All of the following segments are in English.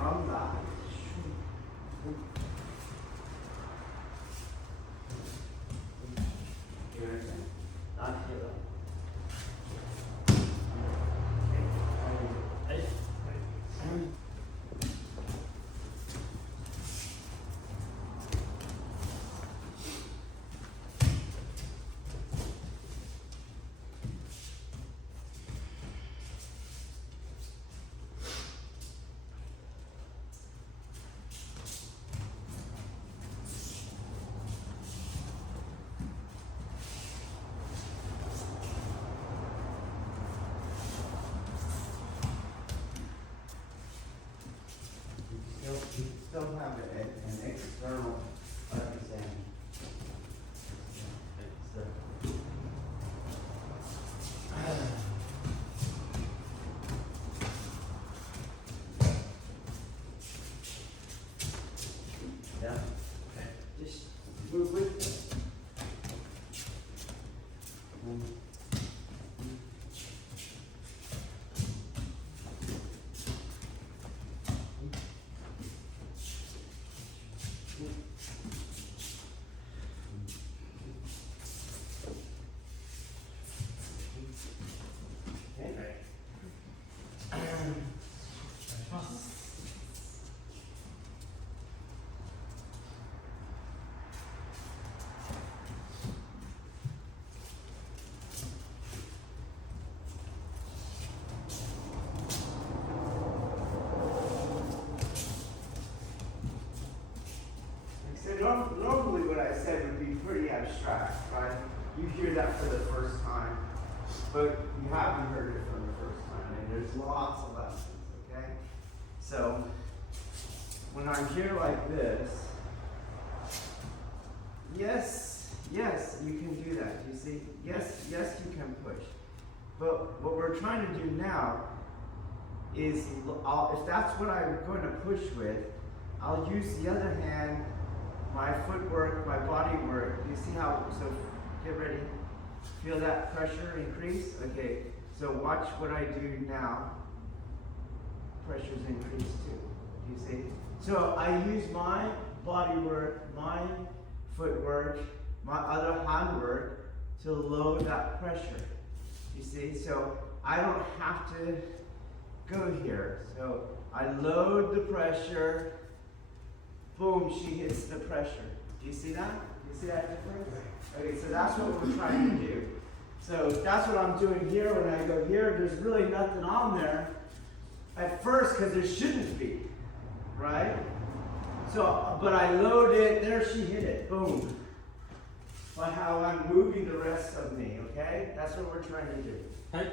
from that. Not here. You still have an external exam. Yeah. Just move with it. Normally what I said would be pretty abstract, right? You hear that for the first time, but you haven't heard it from the first time, and there's lots of lessons, okay? So, when I'm here like this, yes, you can do that, you see? Yes, you can push. But what we're trying to do now is, if that's what I'm going to push with, I'll use the other hand, my footwork, my body work. You see how, so get ready. Feel that pressure increase? Okay, so watch what I do now. Pressure's increased too, you see? So I use my body work, my footwork, my other hand work to load that pressure. You see, so I don't have to go here. So I load the pressure. Boom, she hits the pressure. Do you see that? Do you see that difference? Okay, so that's what we're trying to do. So that's what I'm doing here. When I go here, there's really nothing on there at first because there shouldn't be, right? So, but I load it, there she hit it, boom. By how I'm moving the rest of me, okay? That's what we're trying to do. Hey.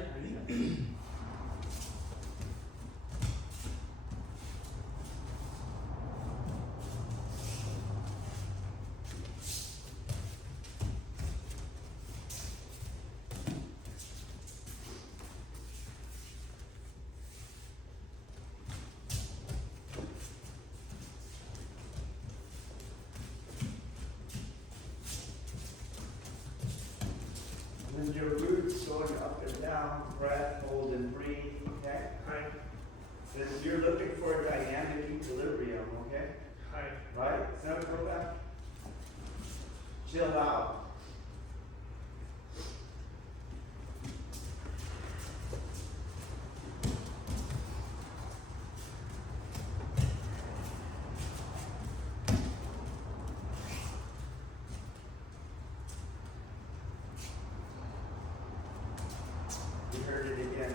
And your roots going up and down, breath, hold and breathe, okay? Hi. Then you're looking for a dynamic equilibrium, okay? Hi. Right? So go back. Chill out. You heard it again.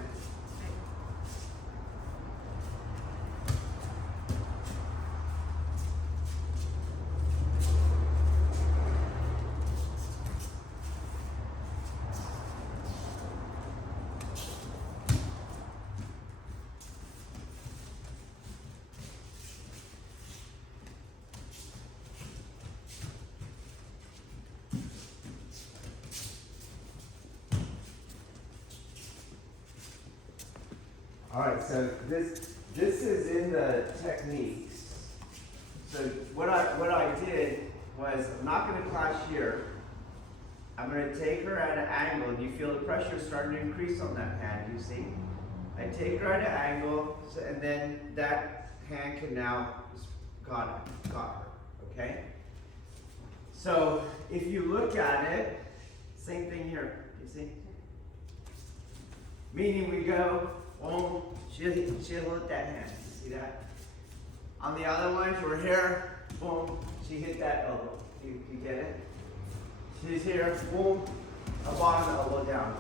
All right, so this is in the techniques. So what I did was, I'm not going to clash here. I'm going to take her at an angle. Do you feel the pressure starting to increase on that hand? You see? I take her at an angle, and then that hand can now got her. Okay? So if you look at it, same thing here. You see? Meaning we go, boom, she'll hit that hand. You see that? On the other ones, we're here, boom, she hit that elbow. You get it? She's here, boom, a bottom elbow down.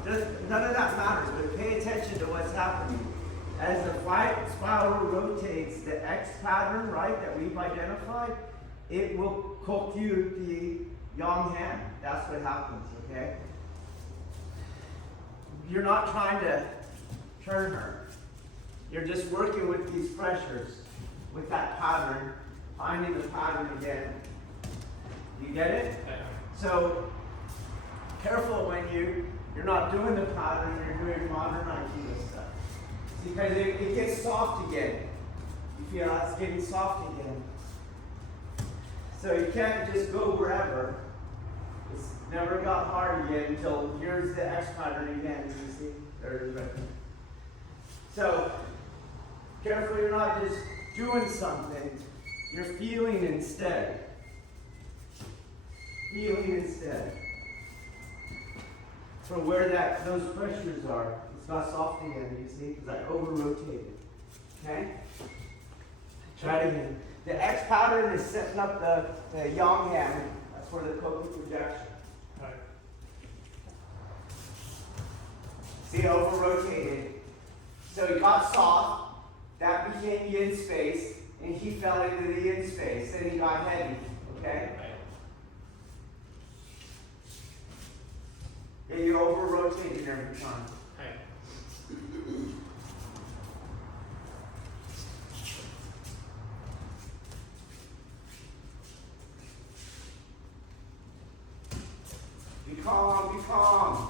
None of that matters, but pay attention to what's happening. As the spiral rotates, the X pattern, right, that we've identified, it will cook you the yang hand. That's what happens, okay? You're not trying to turn her. You're just working with these pressures, with that pattern, finding the pattern again. You get it? So, careful when you're not doing the pattern, you're doing modern Aikido stuff. Because it gets soft again. You feel it's getting soft again. So you can't just go wherever. It's never got hard yet until here's the X pattern again. You see? There it is right there. So, careful you're not just doing something. You're feeling instead. Feeling instead. From where those pressures are. It's got soft again, you see? Because I over-rotated. Okay? Try it again. The X pattern is setting up the yang hand. That's for the Koku projection. Right. See, over-rotated. So he got soft. That became yin space. And he fell into the yin space. Then he got heavy. Okay? And you're over-rotating every time. Be calm, be calm.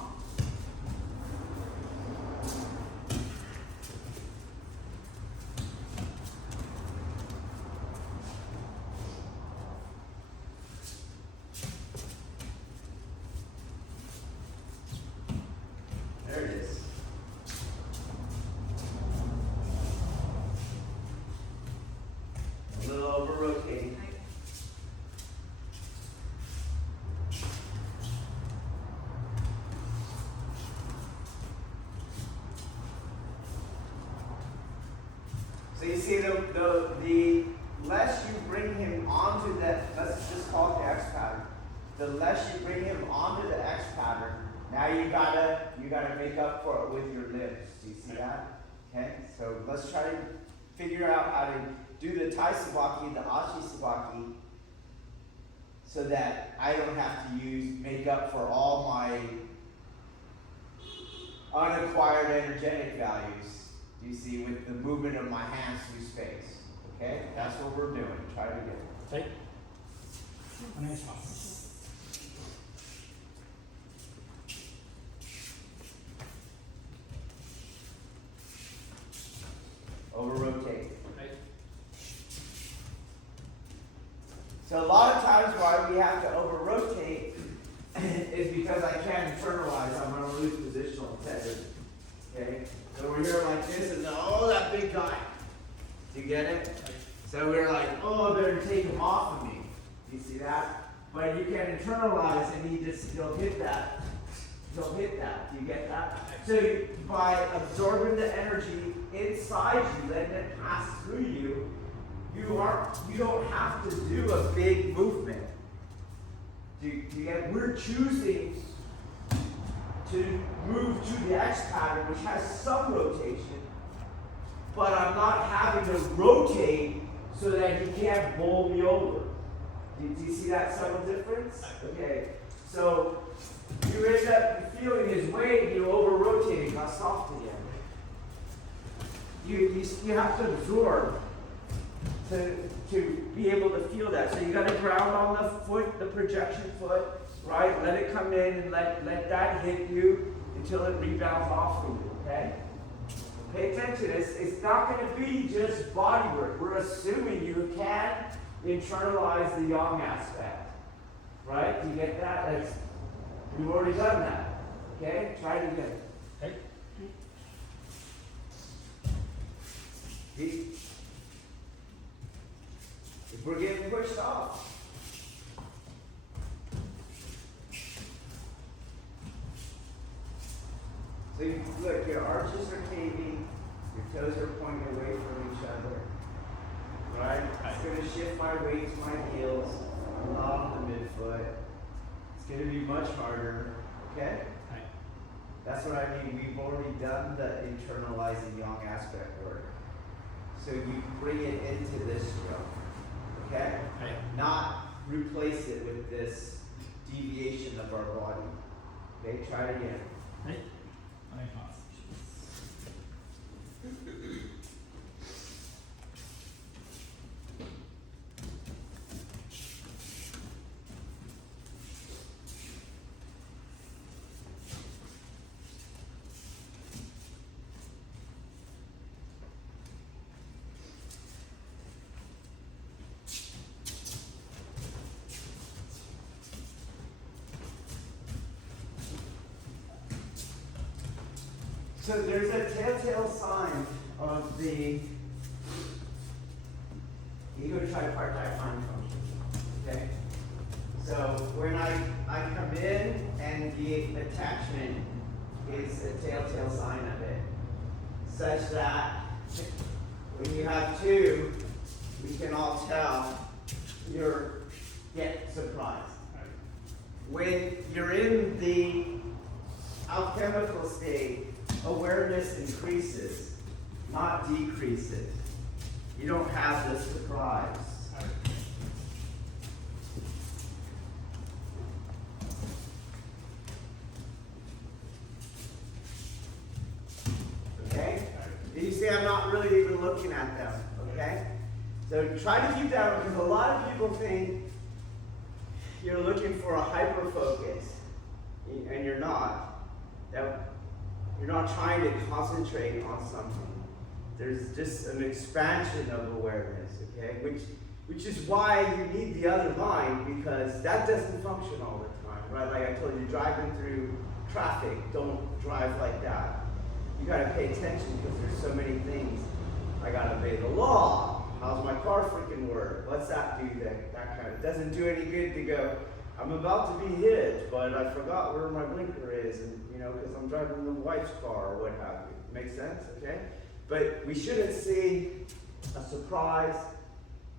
There it is. A little over-rotating. So you see the less you bring him onto that, let's just call it the X pattern. The less you bring him onto the X pattern, now you gotta make up for it with your limbs. Do you see that? Okay, so let's try to figure out how to do the Tai Sabaki, the Ashi Sabaki, so that I don't have to make up for all my unacquired energetic values. Do you see, with the movement of my hands through space? Okay, that's what we're doing. Try it again. Okay. Over rotate. So a lot of times why we have to over rotate is because I can't internalize. I'm going to lose positional integrity. Okay? So we're here like this and oh, that big guy. Do you get it? So we're like, oh, I better take him off of me. Do you see that? But you can internalize and he'll hit that. He'll hit that. Do you get that? So by absorbing the energy inside you, letting it pass through you, you don't have to do a big movement. Do you get? We're choosing to move to the X pattern, which has some rotation, but I'm not having to rotate so that he can't bowl me over. Do you see that subtle difference? Okay, so you end up feeling his weight, you over-rotate, it got soft again. You have to absorb to be able to feel that. So you got to ground on the foot, the projection foot, right? Let it come in and let that hit you until it rebounds off of you, okay? Pay attention, it's not going to be just body work. We're assuming you can internalize the yang aspect, right? Do you get that? We've already done that, okay? Try it again. Okay. we're getting pushed off. So you, look, your arches are caving, your toes are pointing away from each other. Right? It's going to shift my weight to my heels, along the midfoot. It's going to be much harder. Okay? That's what I mean. We've already done the internalizing yang aspect work. So you bring it into this drill. Okay? Not replace it with this deviation of our body. Okay? Try it again. So there's a telltale sign of the ego tripartite mind function. Okay? So when I come in and the attachment is a telltale sign of it, such that when you have two, we can all tell you're surprised. When you're in the alchemical state, awareness increases, not decreases. You don't have this surprise. Okay? You see, I'm not really even looking at them. Okay? So try to keep that, because a lot of people think you're looking for a hyper focus, and you're not. You're not trying to concentrate on something. There's just an expansion of awareness, okay? Which is why you need the other mind, because that doesn't function all the time, right? Like I told you, driving through traffic, don't drive like that. You gotta pay attention, because there's so many things. I gotta obey the law. How's my car freaking work? What's that do? That kind of doesn't do any good to go, I'm about to be hit, but I forgot where my blinker is, and because I'm driving the wife's car or what have you. Make sense? Okay? But we shouldn't see a surprise,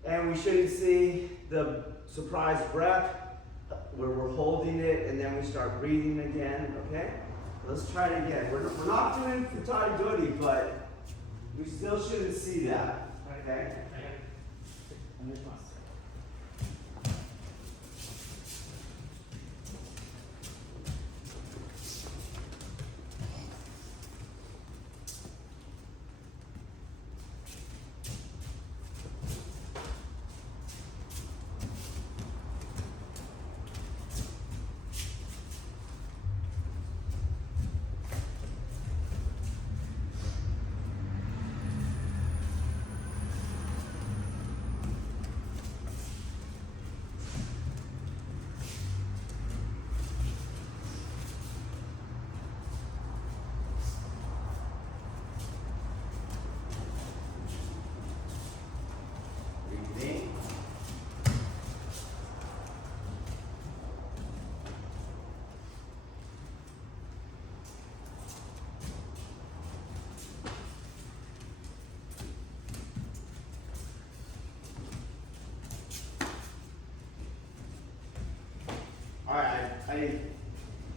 and we shouldn't see the surprise breath where we're holding it and then we start breathing again. Okay? Let's try it again. We're not doing Futai Dodi, but we still shouldn't see that. Okay?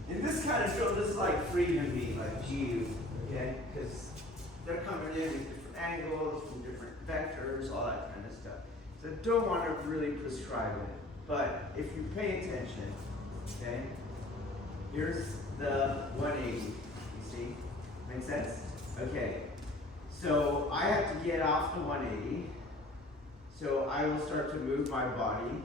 In this kind of drill, this is like freedom being like Jiyu, okay? Because they're coming in with different angles, from different vectors, all that kind of stuff. So don't want to really prescribe it. But if you pay attention, okay? Here's the 180, you see? Make sense? Okay. So I have to get off the 180. So I will start to move my body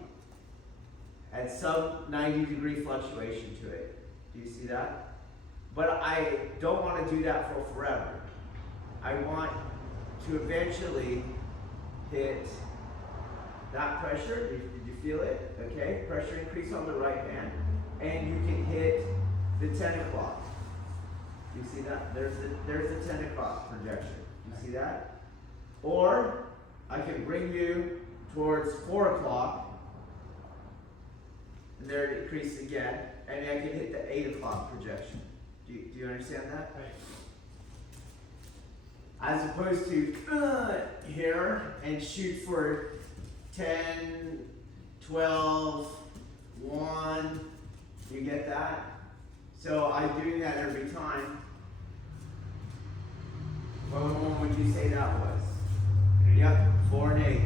at some 90-degree fluctuation to it. Do you see that? But I don't want to do that for forever. I want to eventually hit that pressure. Did you feel it? Okay, pressure increase on the right hand. And you can hit the 10 o'clock. You see that? There's the 10 o'clock projection. You see that? Or I can bring you towards 4 o'clock. And there it increases again. And I can hit the 8 o'clock projection. Do you understand that? Right. As opposed to here and shoot for 10, 12, 1. You get that? So I'm doing that every time. What one would you say that was? Yep, 4 and 8.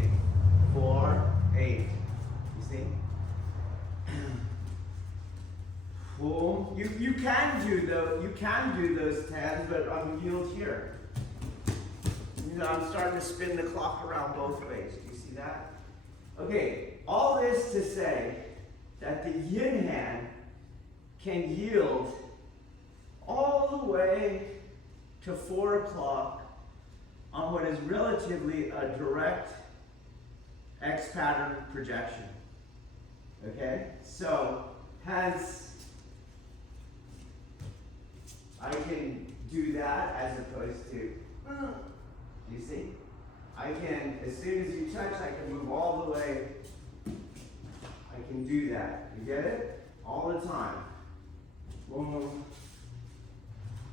4, 8. You see? Boom. You can do those 10s, but I'm yield here. You know, I'm starting to spin the clock around both ways. Do you see that? Okay, all this to say that the yin hand can yield all the way to 4 o'clock on what is relatively a direct X pattern projection. Okay? So, hence, I can do that as opposed to, you see? I can, as soon as you touch, I can move all the way. I can do that. You get it? All the time. Boom.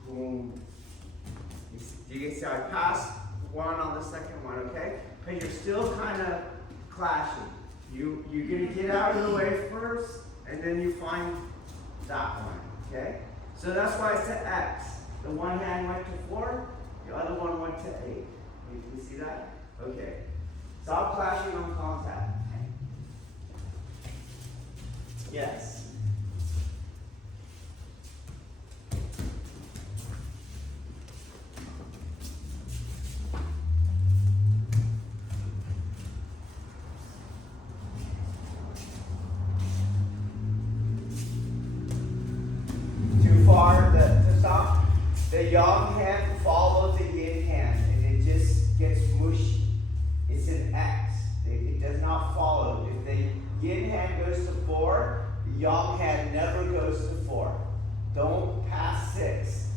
Boom. Do you see how I passed one on the second one, okay? But you're still kind of clashing. You're going to get out of the way first, and then you find that one, okay? So that's why it's to X. The one hand went to 4, the other one went to 8. You see that? Okay. Stop clashing on contact. Yes. Too far to stop. The yang hand follows the yin hand, and it just gets mushy. It's an X. It does not follow. If the yin hand goes to 4, the yang hand never goes to 4. Don't pass 6.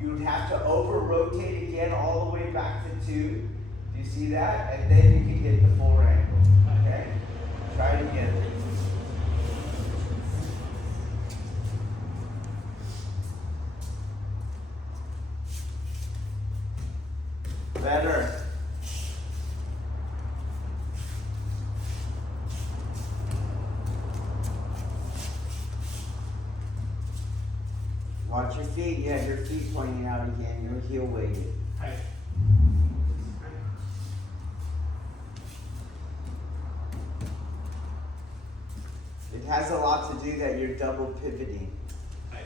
You would have to over rotate again all the way back to 2. Do you see that? And then you can hit the 4 angle. Okay? Try it again. Better. Watch your feet. You have your feet pointing out again. Your heel weighted. Right. It has a lot to do that you're double pivoting. Right.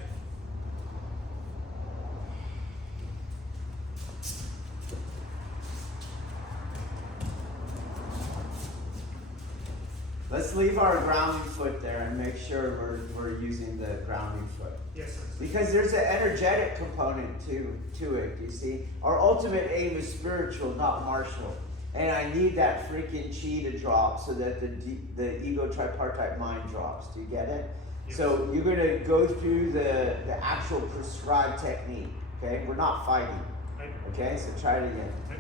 Let's leave our grounding foot there and make sure we're using the grounding foot. Yes, sir. Because there's an energetic component to it, you see. Our ultimate aim is spiritual, not martial. And I need that freaking chi to drop so that the ego tripartite mind drops. Do you get it? Yes. So you're going to go through the actual prescribed technique, okay? We're not fighting, Right. okay? So try it again. Right.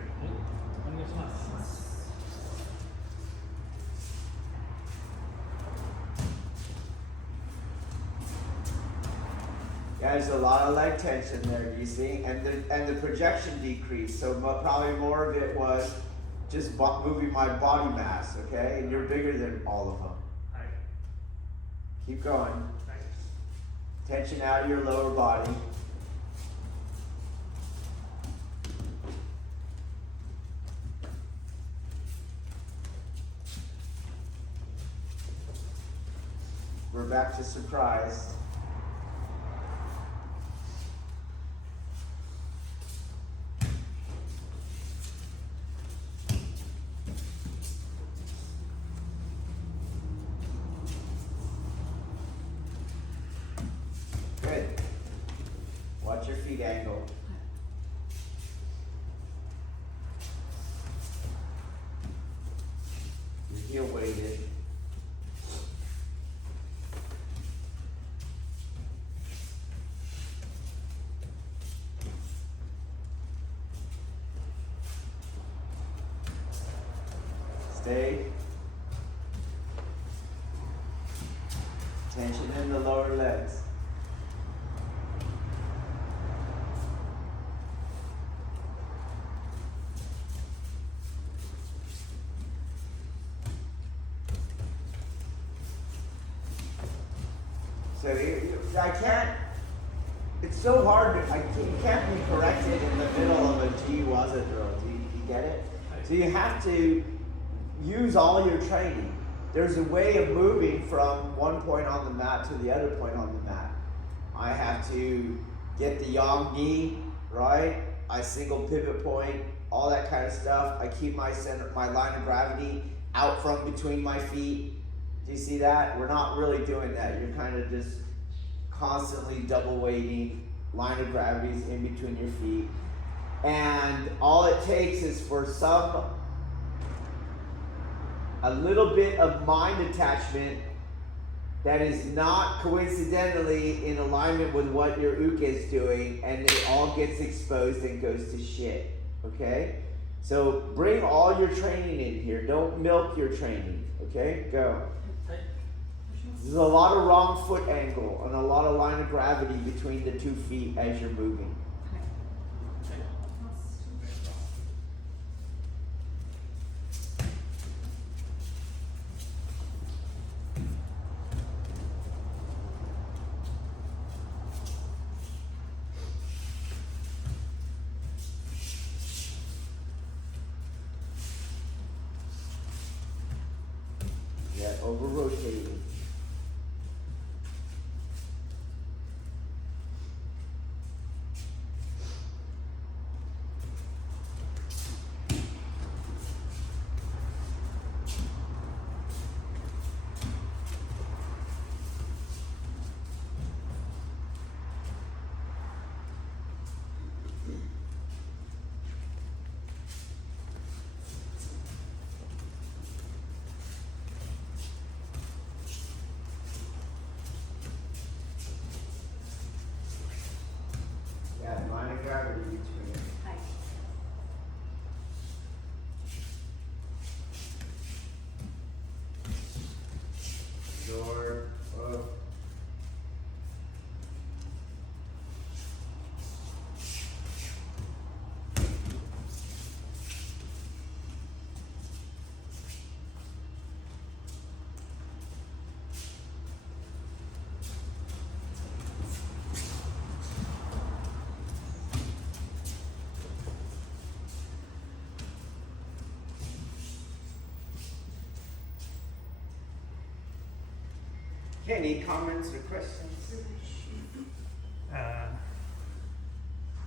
Yeah, there's a lot of leg tension there, you see, and the projection decreased. So probably more of it was just moving my body mass, okay? And you're bigger than all of them. Right. Keep going. Right. Tension out of your lower body. We're back to surprise. Good. Watch your feet angle. Your heel weighted. Stay. Tension in the lower legs. So I can't, it's so hard, you can't be corrected in the middle of a Jiyu Waza drill. Do you get it? So you have to use all your training. There's a way of moving from one point on the mat to the other point on the mat. I have to get the yang knee, right? I single pivot point, all that kind of stuff. I keep my center, my line of gravity out from between my feet. Do you see that? We're not really doing that. You're kind of just constantly double weighting, line of gravity is in between your feet. And all it takes is for a little bit of mind attachment that is not coincidentally in alignment with what your uke is doing, and it all gets exposed and goes to shit, okay? So bring all your training in here. Don't milk your training, okay? Go. There's a lot of wrong foot angle and a lot of line of gravity between the 2 feet as you're moving. Yeah, over rotating. Line of gravity between. Hi. Door. Oh. Any comments or questions?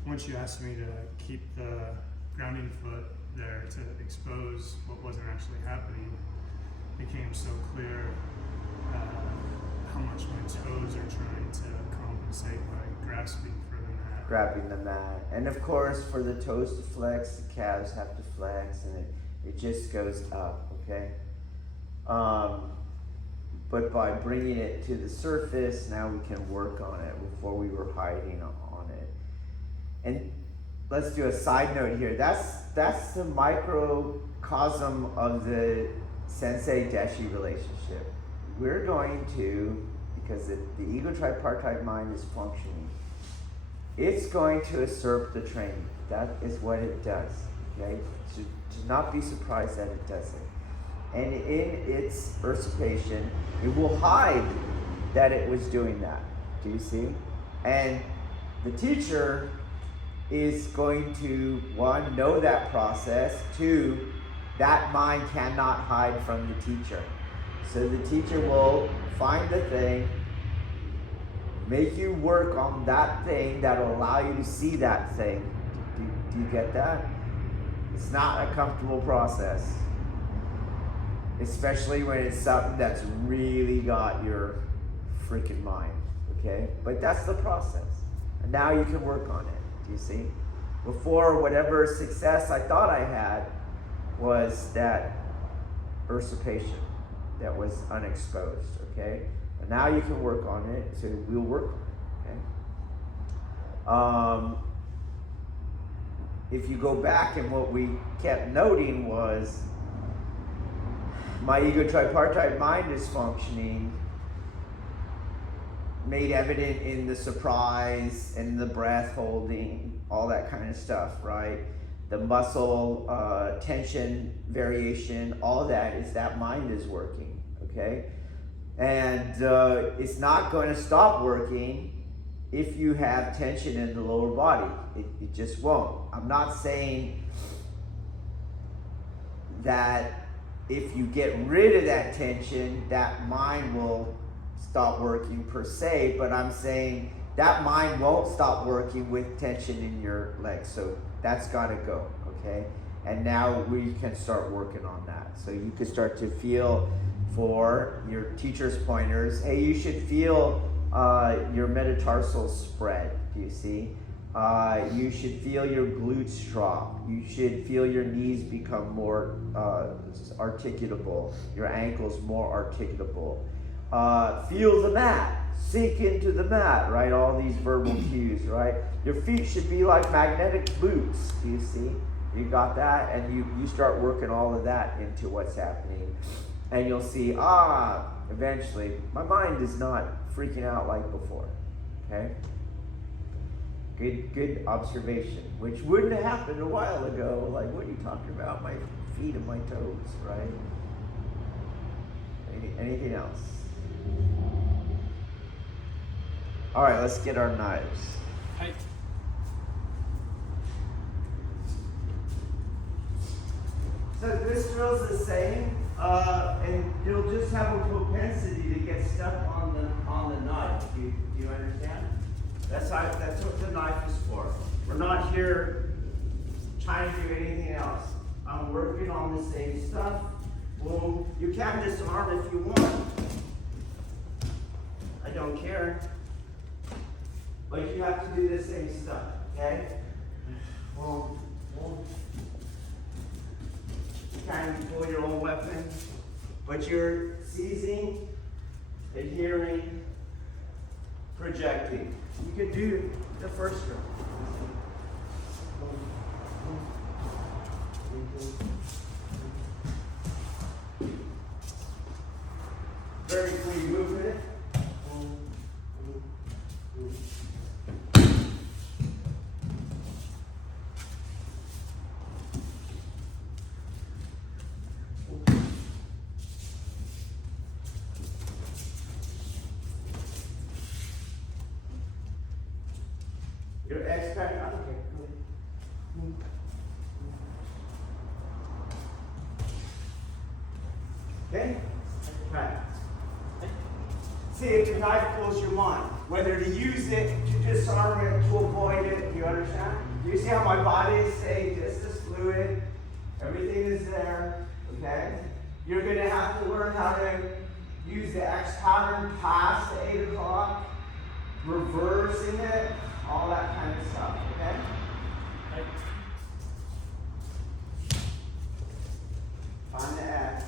Once you asked me to keep the grounding foot there to expose what wasn't actually happening, it became so clear how much my toes are trying to compensate by grasping for the mat. Grabbing the mat. And of course, for the toes to flex, the calves have to flex, and it just goes up, okay? But by bringing it to the surface, now we can work on it. Before we were hiding on it. And let's do a side note here. That's the microcosm of the Sensei-deshi relationship. We're going to, because the ego tripartite mind is functioning, it's going to usurp the training. That is what it does, okay? To not be surprised that it does it. And in its usurpation, it will hide that it was doing that. Do you see? And the teacher is going to, one, know that process. Two, that mind cannot hide from the teacher. So the teacher will find the thing, make you work on that thing that will allow you to see that thing. Do you get that? It's not a comfortable process. Especially when it's something that's really got your freaking mind, okay? But that's the process. And now you can work on it, do you see? Before, whatever success I thought I had was that usurpation that was unexposed, okay? And now you can work on it, so we'll work on it, okay? If you go back, and what we kept noting was my ego tripartite mind is functioning, made evident in the surprise and the breath holding, all that kind of stuff, right? The muscle tension variation, all that is that mind is working, okay? And it's not going to stop working if you have tension in the lower body. It just won't. I'm not saying that if you get rid of that tension, that mind will stop working per se, but I'm saying that mind won't stop working with tension in your legs. So that's got to go, okay? And now we can start working on that. So you can start to feel for your teacher's pointers. Hey, you should feel your metatarsals spread. Do you see? You should feel your glutes drop. You should feel your knees become more articulable, your ankles more articulable. Feel the mat. Sink into the mat, right? All these verbal cues, right? Your feet should be like magnetic boots. Do you see? You got that? And you start working all of that into what's happening. And you'll see, eventually, my mind is not freaking out like before. Okay? Good observation, which wouldn't have happened a while ago. Like, what are you talking about? My feet and my toes, right? Anything else? All right, let's get our knives. Hi. So this drill's the same, and you'll just have a propensity to get stuck on the knife. Do you understand? That's what the knife is for. We're not here trying to do anything else. I'm working on the same stuff. Boom. You can disarm if you want. I don't care. But you have to do the same stuff, okay? Boom. Boom. You can pull your own weapon, but you're seizing, adhering, projecting. You can do the first drill. Very free movement. Your expect. Okay, good. Okay? Right. See if the knife pulls your mind. Whether to use it, to disarm it, to avoid it. Do you understand? Do you see how my body is staying just as fluid? Everything is there. Okay? You're going to have to learn how to use the X pattern past the 8 o'clock, reversing it, all that kind of stuff. Okay? Find the X.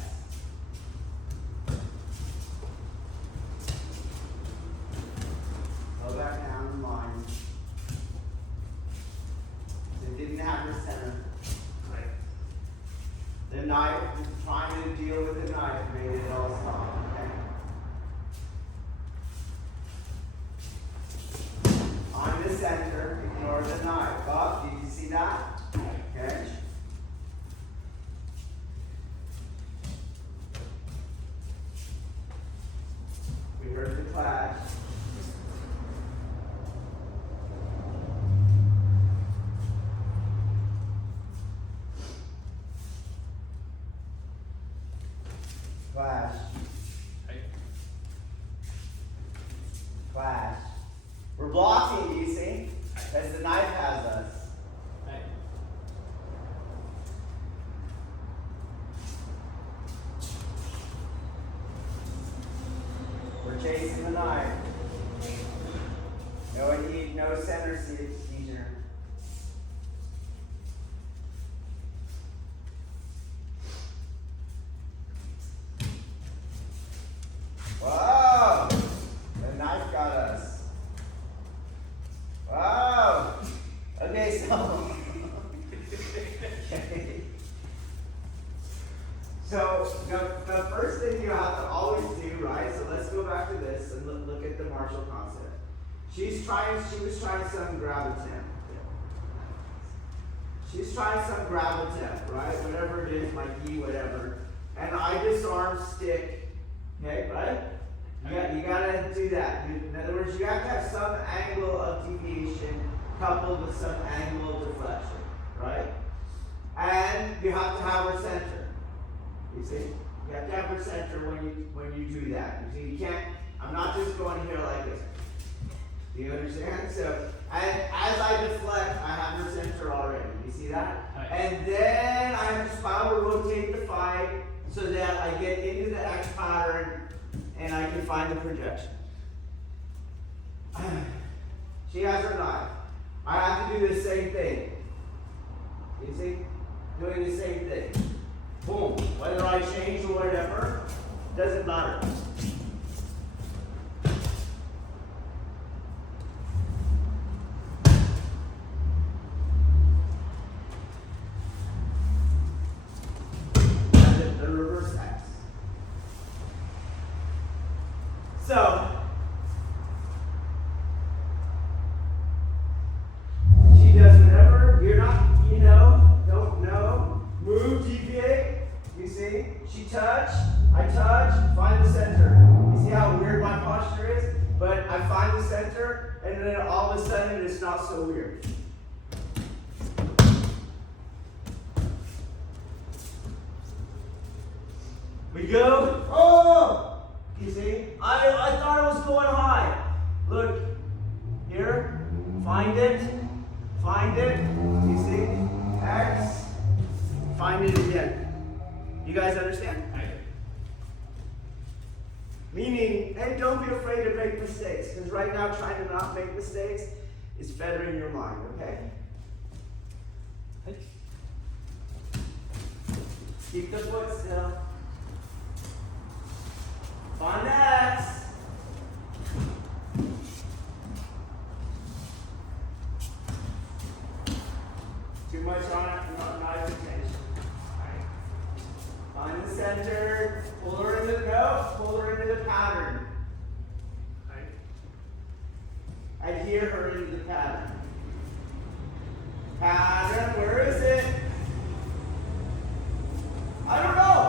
Go back down the line. It didn't have the center. Right. The knife, trying to deal with the knife, made it all stop. Okay? On the center, ignore the knife. Up, did you see that? Okay. We heard the clash. Clash. Clash. We're blocking, do you see? Because the knife has us. We're chasing the knife. No adhesion, no center seizure. Whoa! The knife got us. Whoa! Okay, so. Okay. So the first thing you have to always do, right? So let's go back to this and look at the martial concept. She was trying some grab attempt. She's trying some grab attempt, right? Whatever it is, my gi, whatever. And I disarm stick. Okay, right? You gotta do that. In other words, you have to have some angle of deviation coupled with some angle of deflection, right? And you have to have her center. You see? You have to have her center when you do that. You see, you can't, I'm not just going here like this. Do you understand? So, and as I deflect, I have her center already. You see that? Right. And then I have to power rotate the fight so that I get into the X pattern and I can find the projection. She has her knife. I have to do the same thing. You see? Doing the same thing. Boom. Whether I change or whatever, doesn't matter. And the reverse X. So, she does whatever. You're not, don't know. Move, deviate. You see? She touch. I touch. Find the center. You see how weird my posture is? But I find the center, and then all of a sudden it's not so weird. We go. Oh! You see? I thought it was going high. Look. Here. Find it. Find it. You see? X. Find it again. You guys understand? Meaning, and don't be afraid to make mistakes, because right now trying to not make mistakes is fettering your mind, okay? Keep the foot still. Find the X. Too much on it, not attention. Find the center, pull her into the pattern. Adhere her into the pattern. Pattern, where is it? I don't know.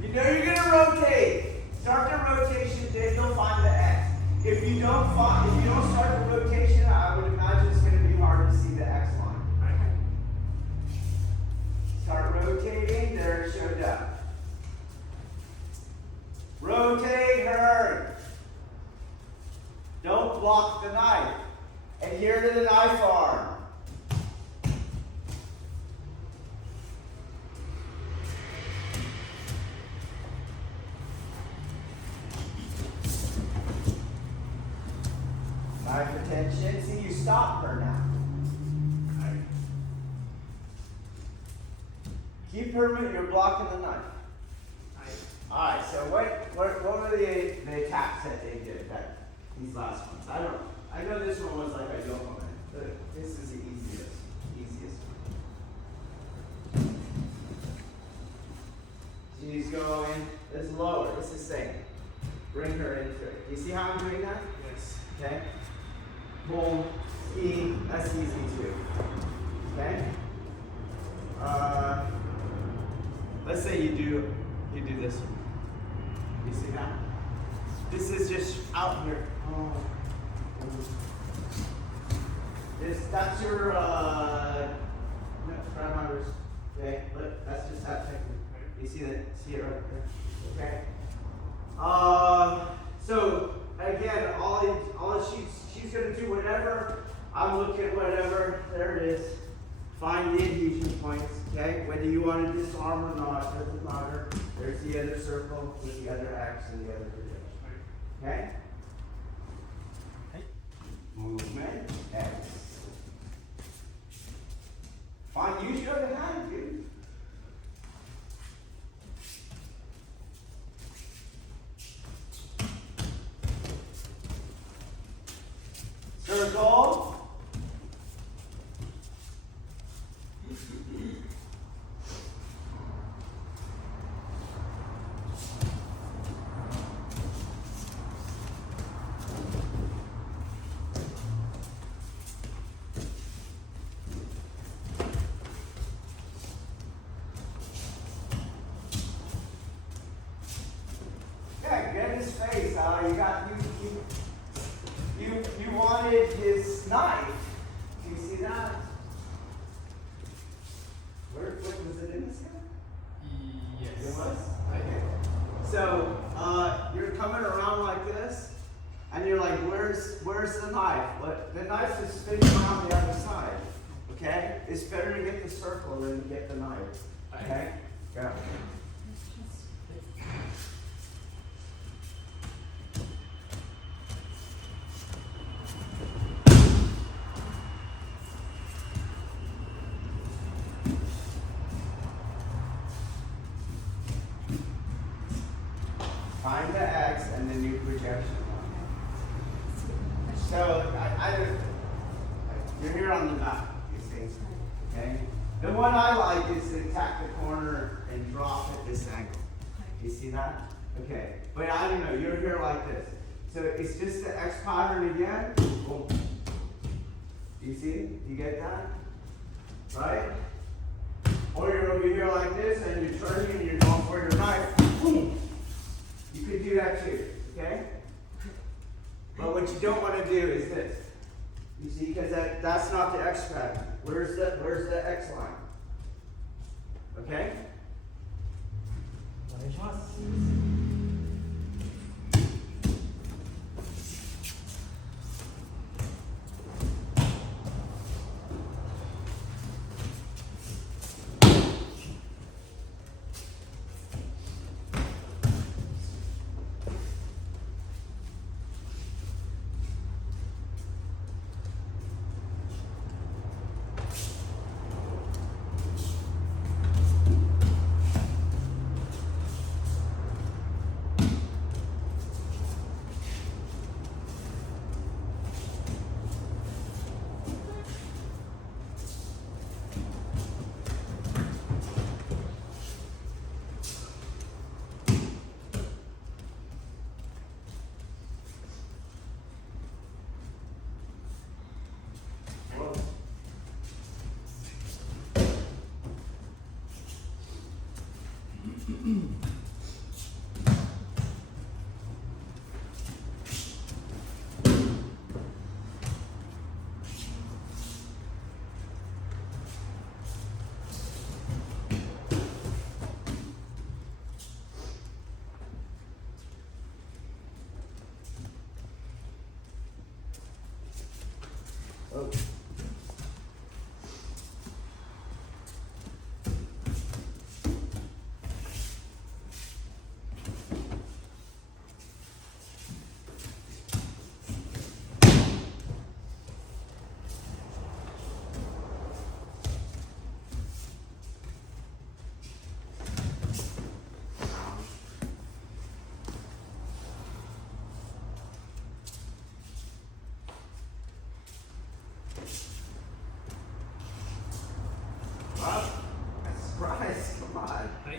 You know you're gonna rotate. Start the rotation, then you'll find the X. If you don't start the rotation, I would imagine it's gonna be hard to see the X line. Start rotating, there it showed up. Rotate her. Don't block the knife. Adhere to the knife arm. Knife attention. See, you stop her now. Keep her, you're blocking the knife. Alright, so what were the attacks that they did, these last ones? I know this one was like I don't want it, but this is the easiest one. She's going, this is lower, this is same. Bring her into it. You see how I'm doing that? Yes. Okay? Boom, E, that's easy too. Okay? Let's say you do this one. You see that? This is just out here. Oh. That's your grandmother's. Okay, look, that's just that technique. You see that? See it right there. Okay. So again, she's gonna do whatever. I'm looking at whatever. There it is. Find the adhesion points, okay? Whether you want to disarm or not, doesn't matter. There's the other circle with the other X and the other projection. Okay? Movement, X. Fine, use your other hand, dude. Circle. so you wanted his knife. Do you see that? Where was it in this hand? Yes. It was? Okay. So you're coming around like this, and you're like, where's the knife? But the knife is spinning around the other side. Okay? It's better to get the circle than to get the knife. Okay? Go. Find the X and the new projection line. So you're here on the map, you see. Okay? The one I like is to attack the corner and drop at this angle. You see that? Okay. But I don't know, you're here like this. So it's just the X pattern again. Boom. Do you see? Do you get that? Right? Or you're over here like this and you're turning and you're going for your knife. Boom. You could do that too, okay? But what you don't want to do is this. You see, because that's not the X pattern. Where's the X line? Okay? Oh. Surprise, come on. Right.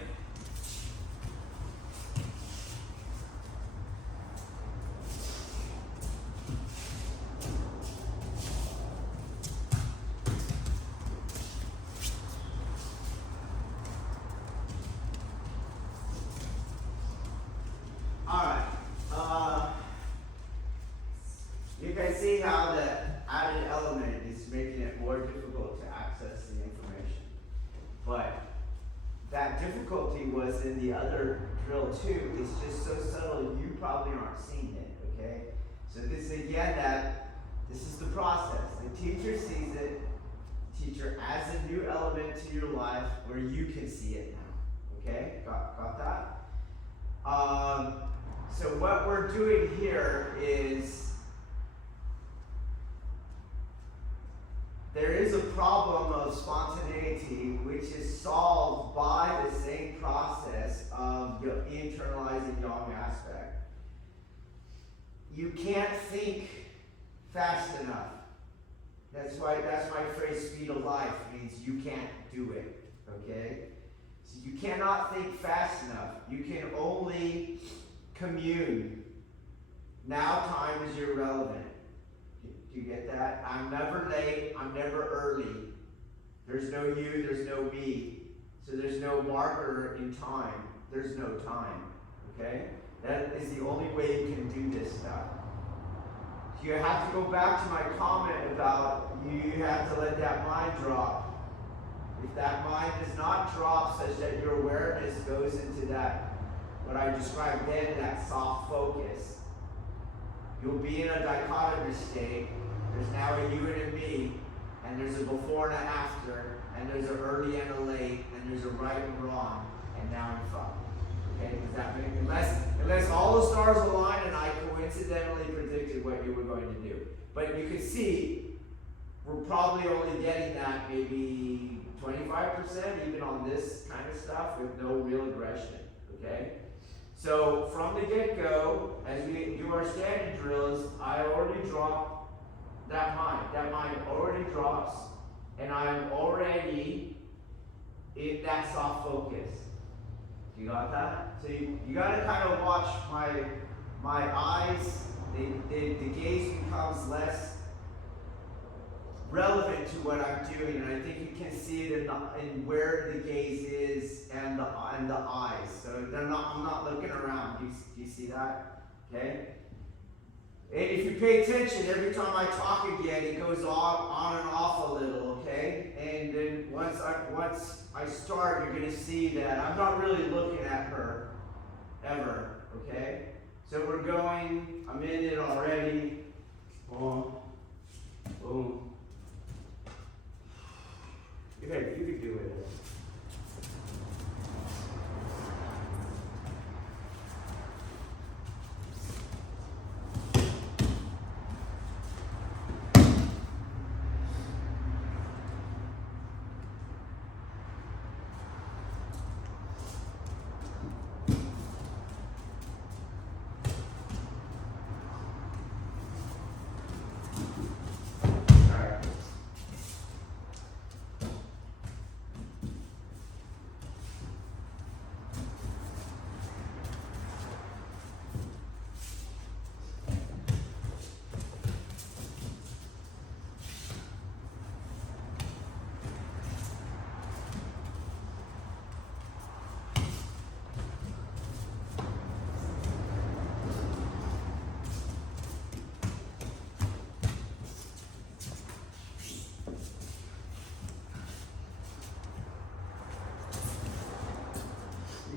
Alright. You can see how the added element is making it more difficult to access the information. But that difficulty was in the other drill too. It's just so subtle you probably aren't seeing it, okay? So this again, this is the process. The teacher sees it, teacher adds a new element to your life where you can see it now. Okay? Got that? So what we're doing here is there is a problem of spontaneity which is solved by the same process of internalizing yang aspect. You can't think fast enough. That's why my phrase speed of life means you can't do it. Okay? So you cannot think fast enough. You can only commune. Now time is irrelevant. Do you get that? I'm never late, I'm never early. There's no you, there's no me. So there's no marker in time. There's no time. Okay? That is the only way you can do this stuff. You have to go back to my comment about you have to let that mind drop. If that mind does not drop such that your awareness goes into that, what I described then, that soft focus, you'll be in a dichotomy state. There's now a you and a me, and there's a before and an after, and there's an early and a late, and there's a right and wrong, and now I'm fucked. Okay, does that make unless all the stars align and I coincidentally predicted what you were going to do. But you can see we're probably only getting that maybe 25% even on this kind of stuff with no real aggression. Okay? So from the get-go, as we do our standing drills, I already drop that mind. That mind already drops, and I'm already in that soft focus. You got that? So you got to kind of watch my eyes. The gaze becomes less relevant to what I'm doing, and I think you can see it in where the gaze is and the eyes. So I'm not looking around. Do you see that? Okay. And if you pay attention, every time I talk again, it goes on and off a little, okay? And then once I start, you're going to see that I'm not really looking at her, ever, okay? So we're going, I'm in it already. Boom, boom. You can do it.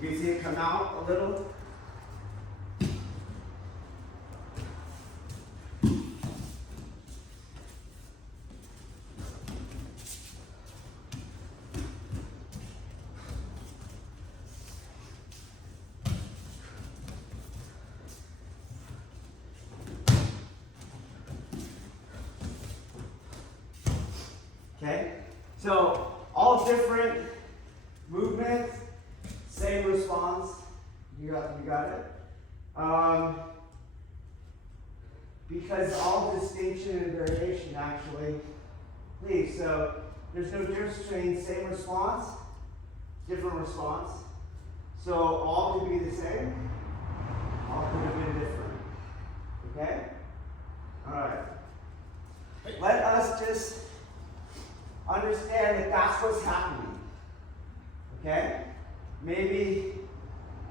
You can see it come out a little. Okay, so all different movements, same response. You got it. Because all distinction and variation actually leave. So there's no difference between same response, different response. So all could be the same, all could have been different. Okay? All right. Let us just understand that that's what's happening. Okay? Maybe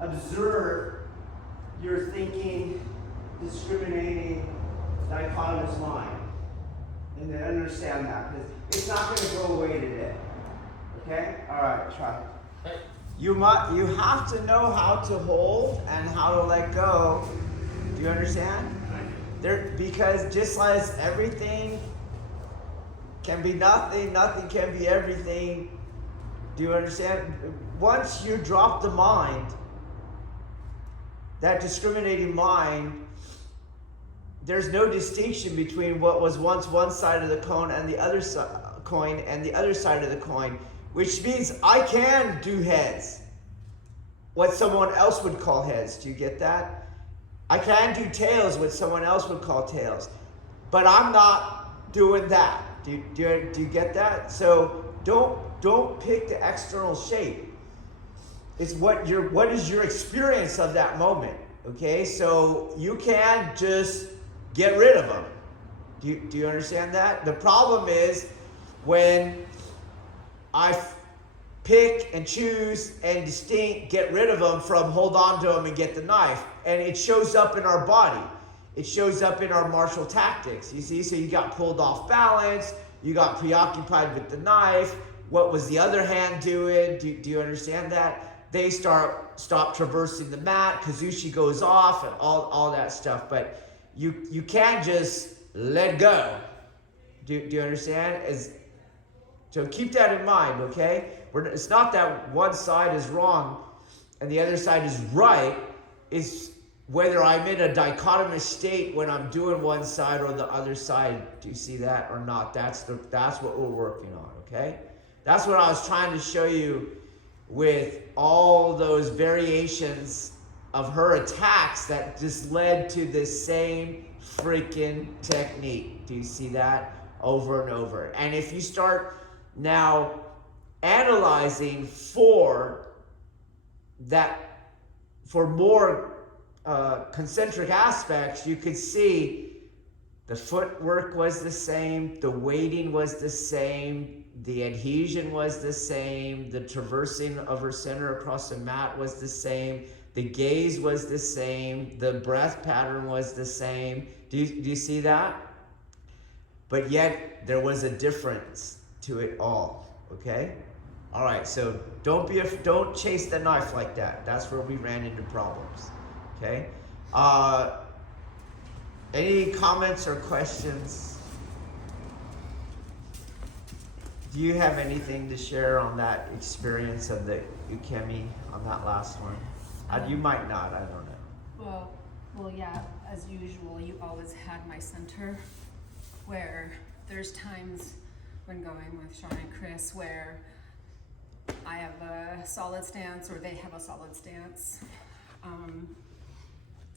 observe your thinking, discriminating, dichotomous mind. And then understand that. Because it's not going to go away today. Okay? Alright, try it. You have to know how to hold and how to let go. Do you understand? Because just as everything can be nothing, nothing can be everything. Do you understand? Once you drop the mind, that discriminating mind, there's no distinction between what was once one side of the coin and the other coin and the other side of the coin, which means I can do heads, what someone else would call heads. Do you get that? I can do tails, what someone else would call tails, but I'm not doing that. Do you get that? So don't pick the external shape. It's what is your experience of that moment. Okay, so you can just get rid of them. Do you understand that? The problem is when I pick and choose and distinct, get rid of them from hold on to them and get the knife. And it shows up in our body. It shows up in our martial tactics, you see? So you got pulled off balance, you got preoccupied with the knife. What was the other hand doing? Do you understand that? They stop traversing the mat, Kazushi goes off and all that stuff. But you can't just let go. Do you understand? So keep that in mind, okay? It's not that one side is wrong and the other side is right. It's whether I'm in a dichotomous state when I'm doing one side or the other side. Do you see that or not? That's what we're working on, okay? That's what I was trying to show you with all those variations of her attacks that just led to the same freaking technique. Do you see that? Over and over. And if you start now analyzing for more concentric aspects, you could see the footwork was the same, the weighting was the same, the adhesion was the same, the traversing of her center across the mat was the same, the gaze was the same, the breath pattern was the same. Do you see that? But yet there was a difference to it all, okay? All right, so don't chase the knife like that. That's where we ran into problems, okay? Any comments or questions? Do you have anything to share on that experience of the ukemi on that last one? You might not, I don't know. Well, yeah, as usual, you always had my center, where there's times when going with Sean and Chris where I have a solid stance or they have a solid stance.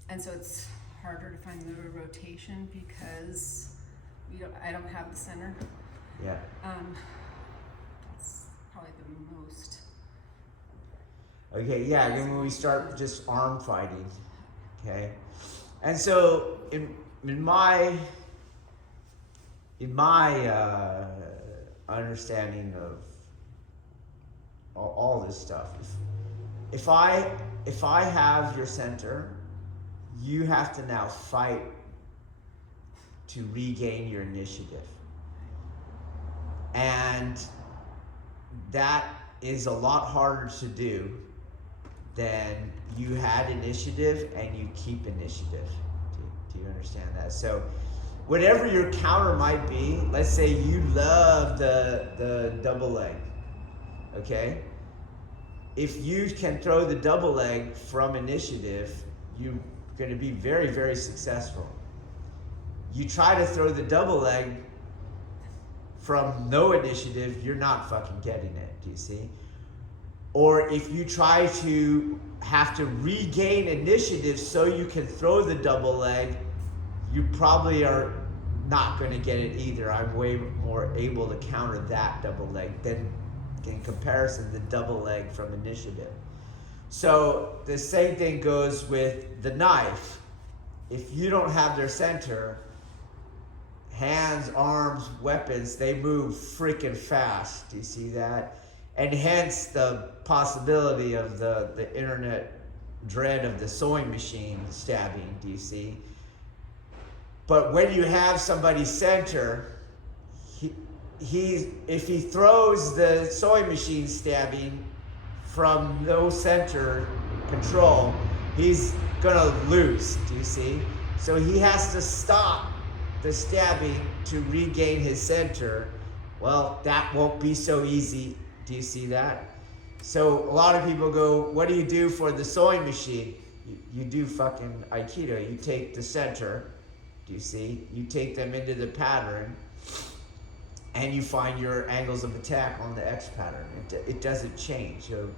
And so it's harder to find the rotation because I don't have the center. Yeah. That's probably the most. Okay, yeah, and when we start just arm fighting, okay? And so in my understanding of all this stuff, if I have your center, you have to now fight to regain your initiative. And that is a lot harder to do than you had initiative and you keep initiative. Do you understand that? So whatever your counter might be, let's say you love the double leg, okay? If you can throw the double leg from initiative, you're going to be very, very successful. You try to throw the double leg from no initiative, you're not fucking getting it, do you see? Or if you try to have to regain initiative so you can throw the double leg, you probably are not going to get it either. I'm way more able to counter that double leg than in comparison the double leg from initiative. So the same thing goes with the knife. If you don't have their center, hands, arms, weapons, they move freaking fast. Do you see that? And hence the possibility of the internet dread of the sewing machine stabbing. Do you see? But when you have somebody center, if he throws the sewing machine stabbing from no center control, he's gonna lose. Do you see? So he has to stop the stabbing to regain his center. Well, that won't be so easy. Do you see that? So a lot of people go, what do you do for the sewing machine? You do fucking Aikido. You take the center. Do you see? You take them into the pattern and you find your angles of attack on the X pattern. It doesn't change. So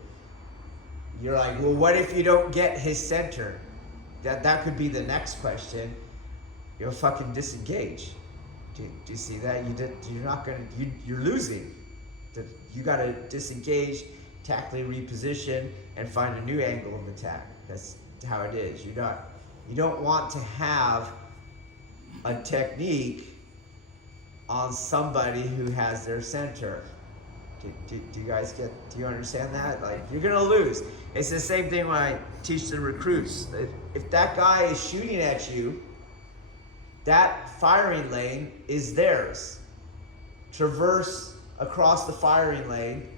you're like, well, what if you don't get his center? That could be the next question. You'll fucking disengage. Do you see that? You're not gonna. You're losing. You gotta disengage, tactically reposition, and find a new angle of attack. That's how it is. You don't want to have a technique on somebody who has their center. Do you guys do you understand that? Like, you're gonna lose. It's the same thing when I teach the recruits. If that guy is shooting at you, that firing lane is theirs. Traverse across the firing lane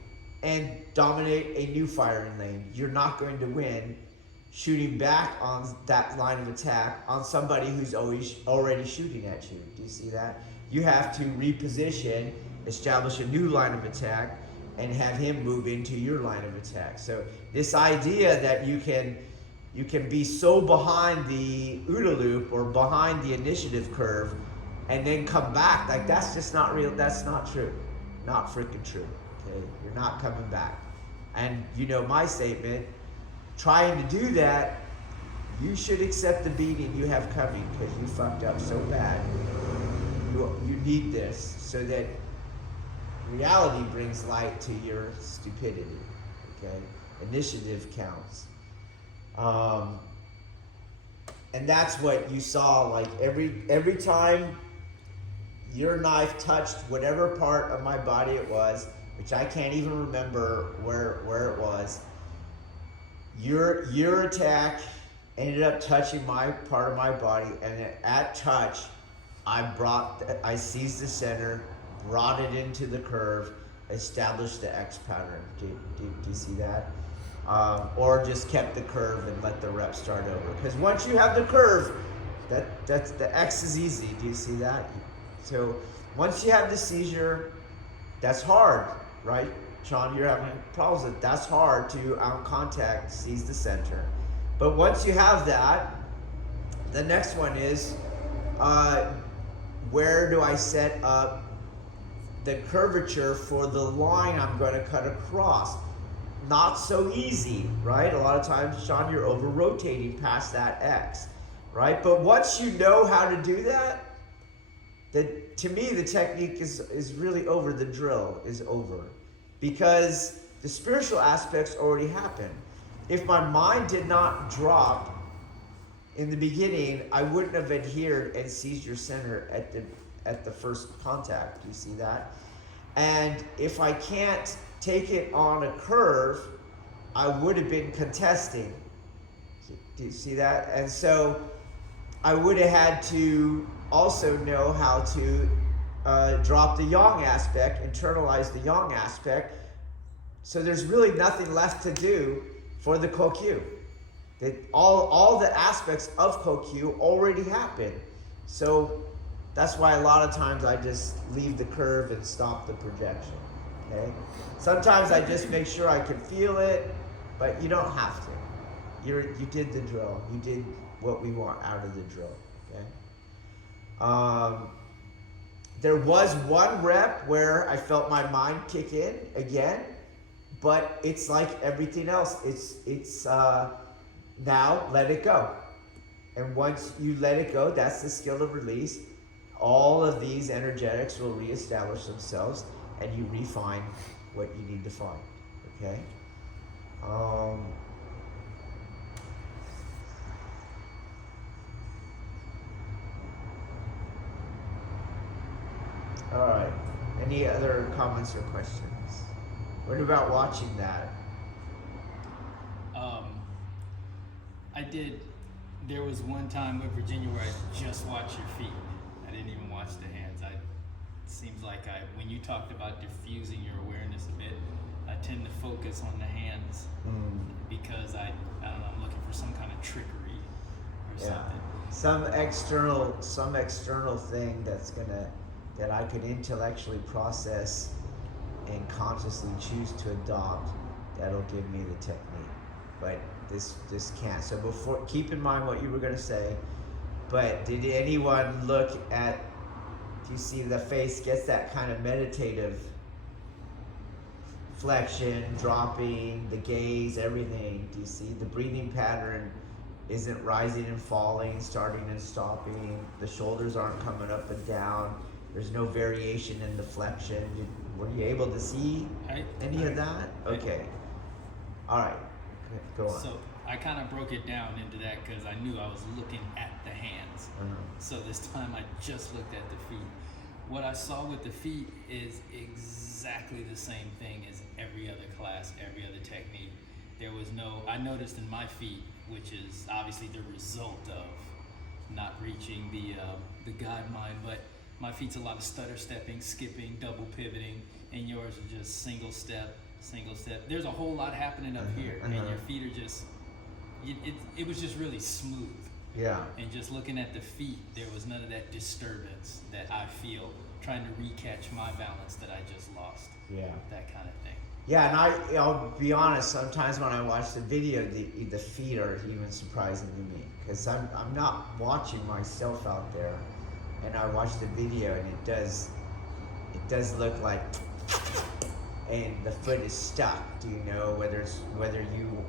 and dominate a new firing lane. You're not going to win shooting back on that line of attack on somebody who's already shooting at you. Do you see that? You have to reposition, establish a new line of attack, and have him move into your line of attack. So this idea that you can be so behind the OODA loop or behind the initiative curve and then come back, like, that's just not real. That's not true. Not freaking true. Okay? You're not coming back. And you know my statement, trying to do that, you should accept the beating you have coming because you fucked up so bad. You need this so that reality brings light to your stupidity. Okay? Initiative counts. And that's what you saw, like every time your knife touched whatever part of my body it was, which I can't even remember where it was, your attack ended up touching my part of my body, and at touch, I seized the center, brought it into the curve, established the X pattern. Do you see that? Or just kept the curve and let the rep start over. Because once you have the curve, that's the X is easy. Do you see that? So once you have the seizure, that's hard, right? Sean, you're having problems with it. That's hard to out contact, seize the center. But once you have that, the next one is, where do I set up the curvature for the line I'm going to cut across? Not so easy, right? A lot of times, Sean, you're over rotating past that X, right? But once you know how to do that, to me, the technique is really over. The drill is over. Because the spiritual aspects already happened. If my mind did not drop in the beginning, I wouldn't have adhered and seized your center at the first contact. Do you see that? And if I can't take it on a curve, I would have been contesting. Do you see that? And so I would have had to also know how to drop the yang aspect, internalize the yang aspect. So there's really nothing left to do for the kokyu. All the aspects of kokyu already happened. So that's why a lot of times I just leave the curve and stop the projection. Okay? Sometimes I just make sure I can feel it, but you don't have to. You did the drill. You did what we want out of the drill. Okay? There was one rep where I felt my mind kick in again, but it's like everything else. It's now let it go. And once you let it go, that's the skill of release. All of these energetics will reestablish themselves, and you refine what you need to find. Okay? All right. Any other comments or questions? What about watching that? I did. There was one time with Virginia where I just watched your feet. I didn't even watch the hands. It seems like when you talked about diffusing your awareness a bit, I tend to focus on the hands because I don't know, I'm looking for some kind of trickery or something. Some external thing that I could intellectually process and consciously choose to adopt, that'll give me the technique. But this can't. So keep in mind what you were going to say. But did anyone look at, do you see the face gets that kind of meditative flexion, dropping, the gaze, everything? Do you see the breathing pattern isn't rising and falling, starting and stopping? The shoulders aren't coming up and down. There's no variation in the flexion. Were you able to see any of that? Okay. All right. Go on. So I kind of broke it down into that because I knew I was looking at the hands. So this time I just looked at the feet. what I saw with the feet is exactly the same thing as every other class, every other technique. There was no, I noticed in my feet, which is obviously the result of not reaching the God mind, but my feet's a lot of stutter stepping, skipping, double pivoting, and yours are just single step, single step. There's a whole lot happening up here, and your feet are just, it was just really smooth. Yeah. And just looking at the feet, there was none of that disturbance that I feel trying to recatch my balance that I just lost. Yeah. That kind of thing. Yeah, and I'll be honest, sometimes when I watch the video, the feet are even surprising to me. Because I'm not watching myself out there, and I watch the video, and it does look like, and the foot is stuck. Do you know whether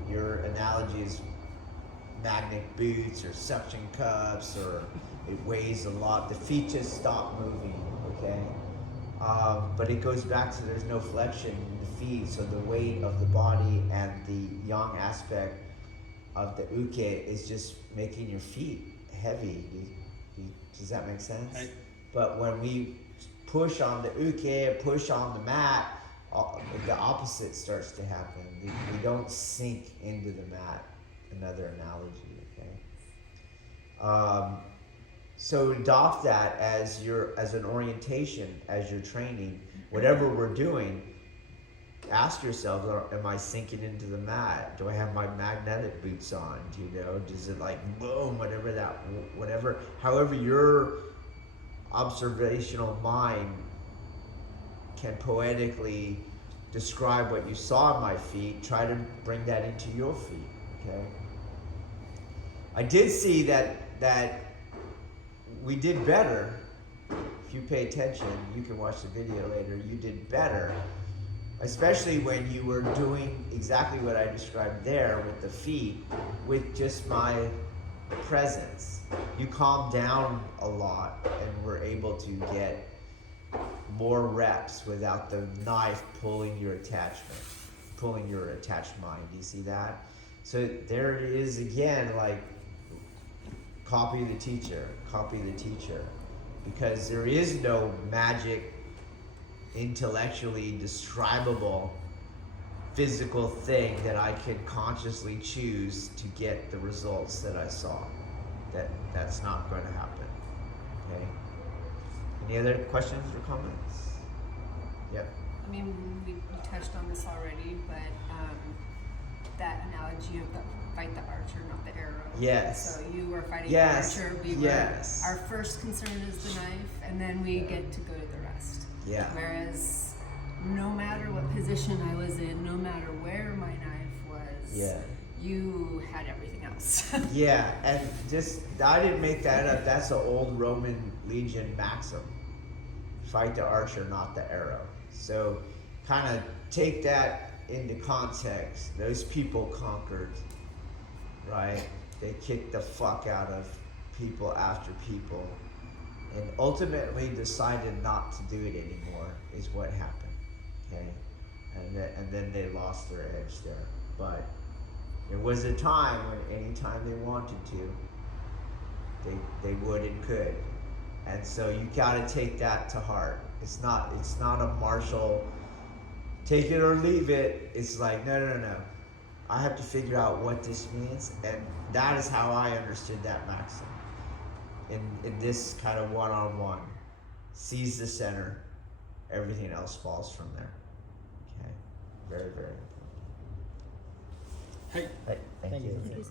your analogy is magnet boots or suction cups, or it weighs a lot? The feet just stop moving, okay? But it goes back to there's no flexion in the feet, so the weight of the body and the yang aspect of the uke is just making your feet heavy. Does that make sense? Right. But when we push on the uke, push on the mat, the opposite starts to happen. We don't sink into the mat. Another analogy, okay? So adopt that as an orientation, as you're training, whatever we're doing. Ask yourself, am I sinking into the mat? Do I have my magnetic boots on? Do you know? Does it like boom, however your observational mind can poetically describe what you saw in my feet, try to bring that into your feet, okay? I did see that we did better. If you pay attention, you can watch the video later, you did better. Especially when you were doing exactly what I described there with the feet, with just my presence. You calmed down a lot and were able to get more reps without the knife pulling your attached mind. Do you see that? So there it is again, like, copy the teacher, because there is no magic, intellectually describable physical thing that I could consciously choose to get the results that I saw. That's not going to happen. Okay. Any other questions or comments? Yep. I mean, we touched on this already, but that analogy of the fight the archer, not the arrow. Yes. So you were fighting Yes. the archer. Yes. Our first concern is the knife, and then we get to go to the rest. Yeah. Whereas, no matter what position I was in, no matter where my knife was, Yeah. you had everything else. Yeah, and just, I didn't make that up. That's an old Roman legion maxim. Fight the archer, not the arrow. So kind of take that into context. Those people conquered, right? They kicked the fuck out of people after people, and ultimately decided not to do it anymore is what happened, okay? And then they lost their edge there. But there was a time when anytime they wanted to, they would and could. And so you gotta take that to heart. It's not a martial, take it or leave it. It's like, no. I have to figure out what this means, and that is how I understood that maxim. In this kind of one-on-one, seize the center, everything else falls from there. Okay, very, very important. Hey. Thank you. Thank you.